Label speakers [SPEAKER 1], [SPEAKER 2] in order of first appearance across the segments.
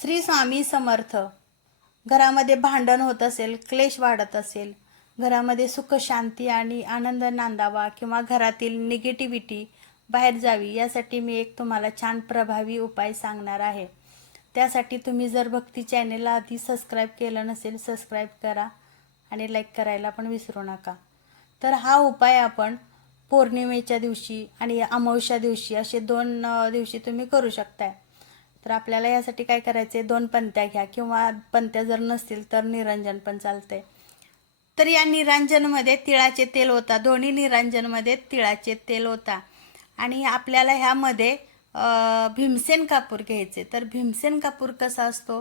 [SPEAKER 1] श्री स्वामी समर्थ. घरामध्ये भांडण होत असेल क्लेश वाढत असेल घरामध्ये सुख शांती आणि आनंद नांदावा किंवा घरातील निगेटिव्हिटी बाहेर जावी यासाठी मी एक तुम्हाला छान प्रभावी उपाय सांगणार आहे. त्यासाठी तुम्ही जर भक्ती चॅनेलला आधी सबस्क्राईब केलं नसेल सबस्क्राईब करा आणि लाईक करायला पण विसरू नका. तर हा उपाय आपण पौर्णिमेच्या दिवशी आणि अमावस्या दिवशी असे दोन दिवशी तुम्ही करू शकताय. तर आपल्याला यासाठी काय करायचे दोन पंत्या घ्या किंवा पंत्या जर नसतील तर निरंजन पण चालतंय. तर या निरांजनमध्ये तिळाचे तेल होता. दोन्ही निरांजनमध्ये तिळाचे तेल होता. आणि आपल्याला ह्यामध्ये भीमसेन कापूर घ्यायचे. तर भीमसेन कापूर कसा असतो?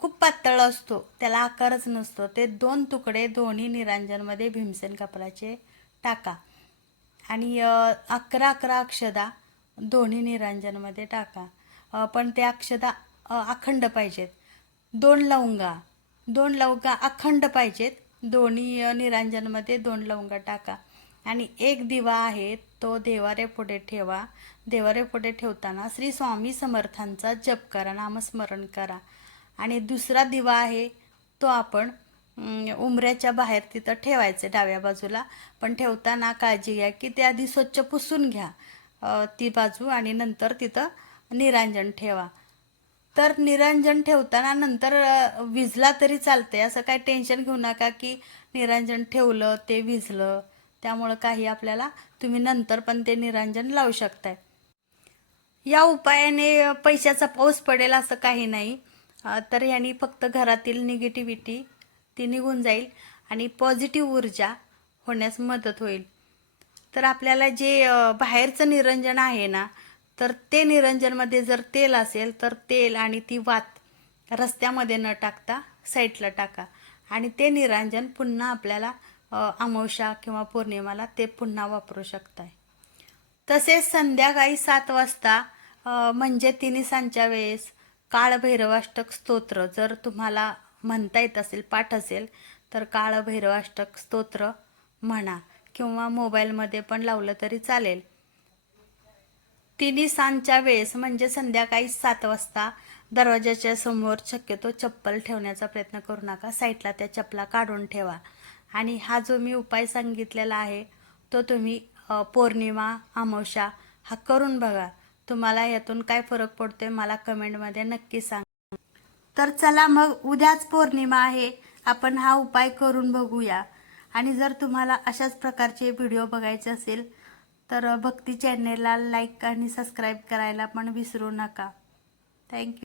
[SPEAKER 1] खूप पातळ असतो. त्याला आकारच नसतो. ते दोन तुकडे दोन्ही निरांजनमध्ये भीमसेन कापराचे टाका. आणि अकरा अकरा अक्षदा दोन्ही निरांजनमध्ये टाका. पण ते अक्षदा अखंड पाहिजेत. दोन लवंगा. दोन लवंगा अखंड पाहिजेत. दोन्ही निरांजनमध्ये दोन लवंगा टाका. आणि एक दिवा आहे तो देवारे पुढे ठेवा. देवारे पुढे ठेवताना श्री स्वामी समर्थांचा जप करा नामस्मरण करा. आणि दुसरा दिवा आहे तो आपण उमऱ्याच्या उंबऱ्याच्या बाहेर तिथं ठेवायचे डाव्या बाजूला. पण ठेवताना काळजी घ्या की ते आधी स्वच्छ पुसून घ्या. ती बाजू आणि नंतर तिथं निरांजन ठेवा. तर निरंजन ठेवताना नंतर विजला तरी चालते असं काय टेन्शन घेऊ नका की निरंजन ठेवलं ते विजलं. त्यामुळं काही आपल्याला तुम्ही नंतर पण ते निरंजन लावू शकताय. या उपायाने पैशाचा पाऊस पडेल असं काही नाही. तर ह्यानी फक्त घरातील निगेटिव्हिटी ती निघून जाईल आणि पॉझिटिव्ह ऊर्जा होण्यास मदत होईल. तर आपल्याला जे बाहेरचं निरंजन आहे ना तर ते निरंजनमध्ये जर तेल असेल तर तेल आणि ती वात रस्त्यामध्ये न टाकता साईडला टाका. आणि ते निरंजन पुन्हा आपल्याला अमावश्या किंवा पौर्णिमाला ते पुन्हा वापरू शकताय. तसेच संध्याकाळी सात वाजता म्हणजे म्हणजे तिन्हीसांच्या वेळेस काळभैरवाष्टक स्तोत्र जर तुम्हाला म्हणता येत असेल पाठ असेल तर काळभैरवाष्टक स्तोत्र म्हणा किंवा मोबाईलमध्ये पण लावलं तरी चालेल. तिन्ही सांच्या वेळेस म्हणजे संध्याकाळी सात वाजता दरवाजाच्या समोर शक्यतो चप्पल ठेवण्याचा प्रयत्न करू नका. साईडला त्या चपला काढून ठेवा. आणि हा जो मी उपाय सांगितलेला आहे तो तुम्ही पौर्णिमा अमावस्या हा करून बघा. तुम्हाला यातून काय फरक पडतोय मला कमेंटमध्ये नक्की सांग. तर चला मग उद्याच पौर्णिमा आहे. आपण हा उपाय करून बघूया. आणि जर तुम्हाला अशाच प्रकारचे व्हिडिओ बघायचे असेल तर भक्ती चॅनेलला लाईक आणि सबस्क्राईब करायला पण विसरू नका. थँक्यू.